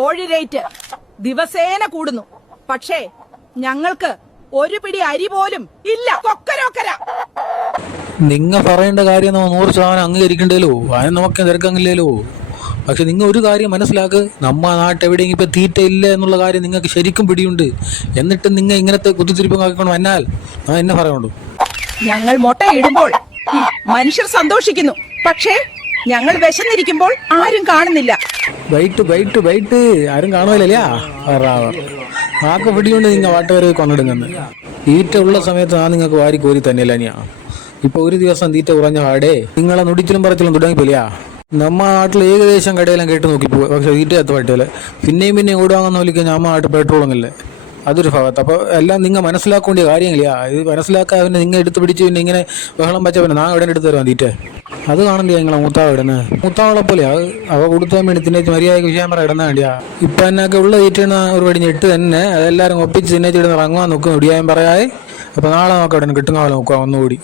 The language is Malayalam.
കോഴി റേറ്റ് ദിവസേന കൂടുന്നു. പക്ഷേ ഞങ്ങൾക്ക് ഒരു പിടി അരി പോലും ഇല്ല. കൊക്കരോക്കര. നിങ്ങ പറയേണ്ട കാര്യം നമ്മൾ 100% അംഗീകരിക്കണ്ടല്ലോ, അതിന് നമുക്ക് തിരക്കങ്ങില്ലല്ലോ. പക്ഷെ നിങ്ങൾ ഒരു കാര്യം മനസ്സിലാക്ക്, നമ്മ നാട്ടെവിടെയെങ്കിലും ഇപ്പം തീറ്റ ഇല്ല എന്നുള്ള കാര്യം നിങ്ങൾക്ക് ശരിക്കും പിടിയുണ്ട്. എന്നിട്ട് നിങ്ങൾ ഇങ്ങനത്തെ കുത്തിത്തിരിപ്പം ആക്കിക്കൊണ്ട് വന്നാൽ ഞാൻ എന്നെ പറയുള്ളൂ. ഞങ്ങൾ മുട്ട ഇടുമ്പോൾ മനുഷ്യർ സന്തോഷിക്കുന്നു. പക്ഷേ ഞങ്ങൾ വിശന്നിരിക്കുമ്പോൾ ആരും കാണുന്നില്ല. ബൈറ്റ് ആരും കാണുമല്ലേ? ആക്കെ പിടിയുണ്ട് നിങ്ങൾ വാട്ടുകാരെ കൊണ്ടിടുന്നത്. തീറ്റ ഉള്ള സമയത്ത് ഞാൻ നിങ്ങൾക്ക് വാരി കോരി തന്നെയല്ല ഞാൻ. ഇപ്പൊ ഒരു ദിവസം തീറ്റ കുറഞ്ഞ പാടേ നിങ്ങളെ നുടിച്ചിലും പറച്ചിലും തുടങ്ങിപ്പോലെയാ. നമ്മ നാട്ടിൽ ഏകദേശം കടയെല്ലാം കേട്ട് നോക്കിപ്പോ, പക്ഷെ തീറ്റ എത്ത പറ്റില്ല. പിന്നെയും ഓടുവാങ്ങുന്ന വിളിക്കാൻ നമ്മ നാട്ടിൽ പെട്രോളൊന്നുമില്ലേ, അതൊരു ഭാഗത്ത്. അപ്പോൾ എല്ലാം നിങ്ങൾ മനസ്സിലാക്കേണ്ട കാര്യങ്ങളില്ല. ഇത് മനസ്സിലാക്കാൻ പിന്നെ നിങ്ങൾ എടുത്ത് പിടിച്ച് പിന്നെ ഇങ്ങനെ ബഹളം വെച്ചാൽ പിന്നെ ഞാൻ ഇവിടെ എടുത്ത് തരാം തീറ്റ. അത് കാണണ്ടേ നിങ്ങളെ മൂത്താവ് ഇടുന്നത്? മൂത്താവളെ പോലെ അവ കൊടുത്താൻ വേണ്ടി തിന്നേച്ച് മര്യാദയ്ക്ക് വിഷയം പറ ഇടുന്ന വേണ്ടിയാ. ഇപ്പം എന്നൊക്കെ ഉള്ള തീറ്റ ഒരു പടി ഞെട്ട് തന്നെ അതെല്ലാവരും ഒപ്പിച്ച് തിന്നേച്ചിടുന്ന ഇറങ്ങുവാൻ നോക്കും ഇടിയാൻ പറയാതെ. അപ്പോൾ നാളെ നോക്കാം ഇവിടെ കിട്ടുന്ന പോലെ നോക്കുക ഒന്നുകൂടി.